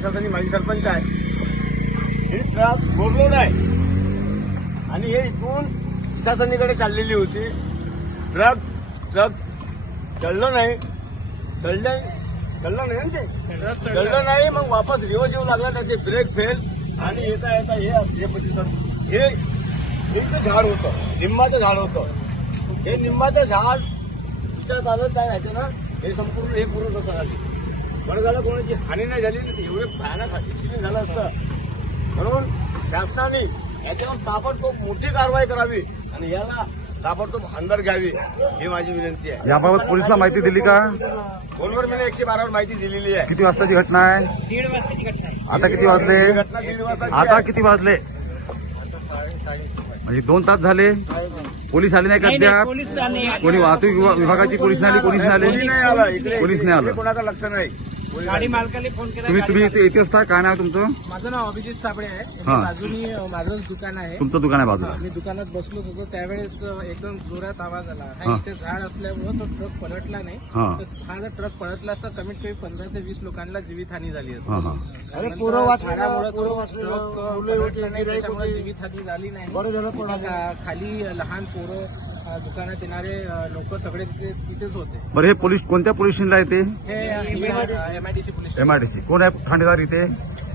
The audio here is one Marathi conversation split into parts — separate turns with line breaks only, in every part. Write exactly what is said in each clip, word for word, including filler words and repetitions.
शासनी माजी सरपंच आहे. ही ट्रक ओव्हरलोड आहे आणि हे इथून शासनीकडे चाललेली होती. ट्रक ट्रक चढलं नाही चढलं चढलं नाही ना ते चढलं नाही. मग वापस रिवर्स येऊ लागला. त्याचे ब्रेक फेल आणि येता येता हे हे परिसर हे इथं झाड होतं, निंबाचं झाड होतं. हे निंबाचं झाड विचारत आलं काय माहिती ना, हे संपूर्ण हे पूर्ण कसं झालं. बरं झालं कोणाची हानी नाही झाली. एवढे भयानक ऍक्सिडेंट झालं असतं. म्हणून शासनाने याच्यावर ताबडतोब मोठी कारवाई करावी आणि याला ताबडतोब अंदर घ्यावी ही माझी विनंती आहे.
याबाबत पोलिसला माहिती दिली का?
फोनवर मी एकशे बारावर माहिती दिलेली आहे.
किती वाजताची घटना आहे?
दीड वाजताची घटना आहे.
आता किती वाजले?
ही घटना दीड वाजता
आता किती वाजले? म्हणजे दोन तास झाले. पोलीस आले नाही का
नाही, नाही,
अद्याप?
पोलीस आले.
कोणी वाहतूक विभा- विभागाची पोलीस नाही आली? कोणीच नाही
कोणी
आले?
नाही आलं इकडे.
पोलीस नाही आलं.
इकडे कोणाचं लक्ष नाही.
गाडी मालकाने फोन केला.
तुम्ही तुम्ही
गाडी
इथे इथे असता. काय नाव तुमचं?
माझं नाव अभिजित साबळे आहे.
हा.
बाजूनी अ, माझंच दुकान आहे.
तुमचं दुकान आहे बाजूला.
मी दुकानात बसलो होतो त्यावेळेस अ, एकदम जोरात आवाज आला.
हा.
हा इथे झाड असल्यामुळं तो ट्रक पलटला नाही.
हा.
तर हा जर ट्रक पलटला असता कमीत कमी पंधरा ते वीस लोकांना जीवितहानी झाली असती.
हा हा
अरे
नंतर
पोरं वाचलेलं,
झाडामुळं तो
पोरं वाचलेलं,
ट्रक, अ,
मुलं होती,
पलटला नाही,
गिऱ्हाईक
त्याच्यामुळे
होती.
जीवितहानी झाली नाही.
बरं झालं
तिथं
कोणाला.
खा- खाली लहान पोरं अ, दुकानात येणारे लोक सगळे तिथे तिथेच होते.
बरं हे पोलीस कोणत्या पोलीस स्टेशनला येते?
हे MIDC police
M I D C. कोण आहे ठाणेदार इथे?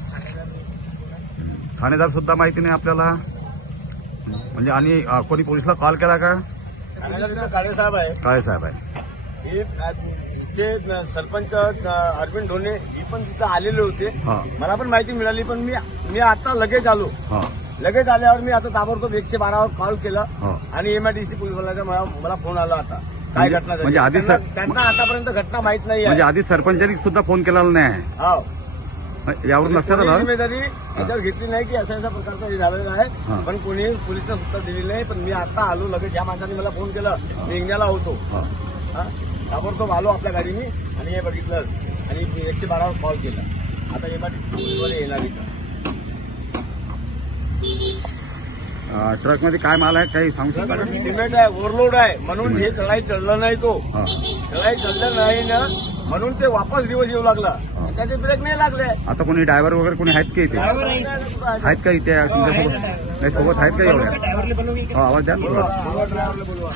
ठाणेदार सुद्धा माहिती नाही आपल्याला. म्हणजे आणि अ, कोणी पोलिसला कॉल केला का?
ठाण्याला तिथं काळे साहेब आहे.
काळे साहेब आहे.
हे अ, ते अ, सरपंच अ, अरविंद ढोणे ही पण तिथं आलेले होते.
हा
मला पण माहिती मिळाली. पण मी मी आता लगेच आलो.
हा
लगेच आल्यावर मी आता ताबडतोब एकशे बारावर कॉल केला
हा
आणि एमआयडीसी पोलिसवाल्याचा मला मला फोन आला आता काय
म्हणजे-
घटना झाली.
म्हणजे आधी
त्यांना
सर-
त्यांना आतापर्यंत घटना माहित नाही
म्हणजे
आहे.
आधी सरपंचांनी सुद्धा फोन केलेला नाही.
हो.
यावरून लक्षात
कोणी
आलं.
जिम्मेदारी याच्यावर घेतली नाही की अशा अशा प्रकारचं हे झालेलं
हा.
आहे. पण कोणी पोलिसला सुद्धा दिलेली नाही. पण मी आता आलो लगेच. या माणसाने मला फोन केला. मी निघण्याला होतो.
हा.
हा? ताबडतोब आलो आपल्या गाडीने आणि हे बघितलं आणि एकशे बारावर कॉल केला. आता एमआयडीसी पोलिसवाले येणार इथं.
अ, ट्रकमध्ये काय माल आहे काही सांगू शकता का?
सिमेंट आहे, ओव्हरलोड आहे म्हणून हे चढाई चढलं नाही. तो
हा.
चढाई चढलं नाही ना म्हणून ते वापस दिवस येऊ लागला.
हा.
त्याचे ब्रेक नाही लागले.
आता कोणी ड्रायव्हर वगैरे कोणी आहेत का इथे?
ड्रायव्हर आहे.
आहेत का इथे तुमच्यासोबत? नाही सोबत आहेत का एवढ्या?
ड्रायव्हरला बोलवून
हो आवाज द्या
बोलवा,
थोडा.
बोलवा, ड्रायव्हरला बोलवा.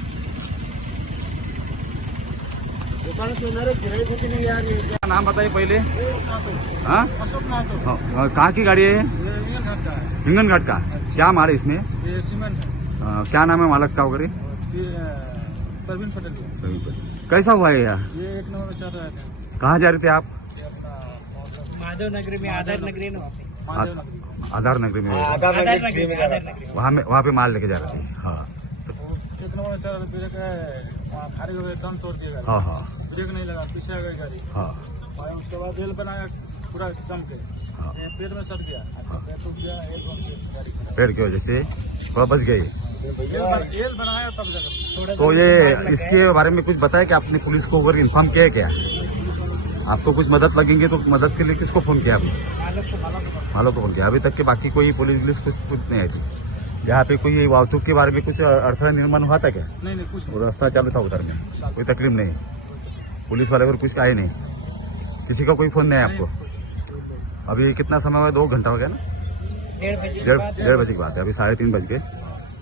दुकानात येणारे गिऱ्हाईक होते नाही यार.
क्या नाम बताइए पहले? हाँ
अशोक नाथ
हाँ, हाँ, कहाँ की गाड़ी है?
घाट का है.
हिंगन घाट का. क्या माल है इसमें?
ये सीमेंट है.
अ, क्या नाम है मालक का वगैरह?
ये अ, परवीन पटेल है.
कैसा हुआ है यार?
ये एक नंबर में चल रहा है.
कहाँ जा रहे थे आप?
माधव नगरी में आधार नगरी है ना वहाँ पे.
महादेव नगरी.
आधार नगरी में.
आधार
आधार
नगरी
नगरी में, आधार नगरी में.
वहाँ में वहाँ पे माल लेके जा रहे थे. हाँ
एक नंबर में चल रहा है. ब्रेक है वहाँ भारी हो गए, दम तोड़ दिया गाड़ी.
हाँ हाँ
ब्रेक नहीं लगा, पीछे आ गई गाड़ी.
हाँ
और उसके बाद रेल बनाया पूरा दम के.
हाँ.
ये पेड़ में सट गया.
हाँ.
पेड़ टूट गया. एक दम से गाड़ी खराब.
पेड़ की वजह से थोड़ा बच गई.
रेल बन- रेल बनाया तब जाकर.
थोड़ा
तो ये इसके बारे में कुछ बताया कि आपने पुलिस को अगर इन्फॉर्म किया है क्या? आपको कुछ मदद लगेंगे तो मदद के लिए किसको फोन किया आपने?
मालक को मालक को
मालो को फोन किया. अभी तक के बाकी कोई पुलिस पुलिस कुछ कुछ नहीं आई थी. यहाँ पे कोई वाहतूक के बारे में कुछ अड़थड़ा निर्माण हुआ था क्या?
नहीं नहीं कुछ नहीं.
वो रास्ता चालू था उधर में, कोई तकलीफ नहीं. पुलिस वाले को कुछ आए नहीं, किसी का कोई फोन नहीं है आपको? अभी कितना समय हुआ? दो घंटा हो गया ना?
डेढ़ बजे के
डेढ़
बाद
डेढ़ बजे की बात है. अभी साढ़े तीन बज गए.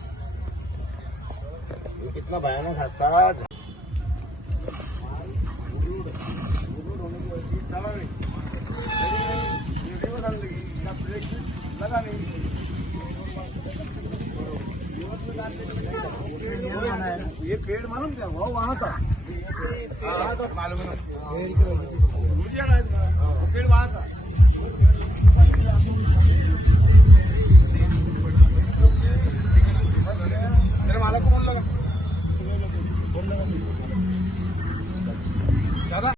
कितना भयानक हादसा. लगा नहीं. ये पेड़ मालूम क्या वो वहाँ था. वहाँ था मालूम है. मुझे ना वो पेड़ वहाँ था. मेरे मालक को बोल लगा.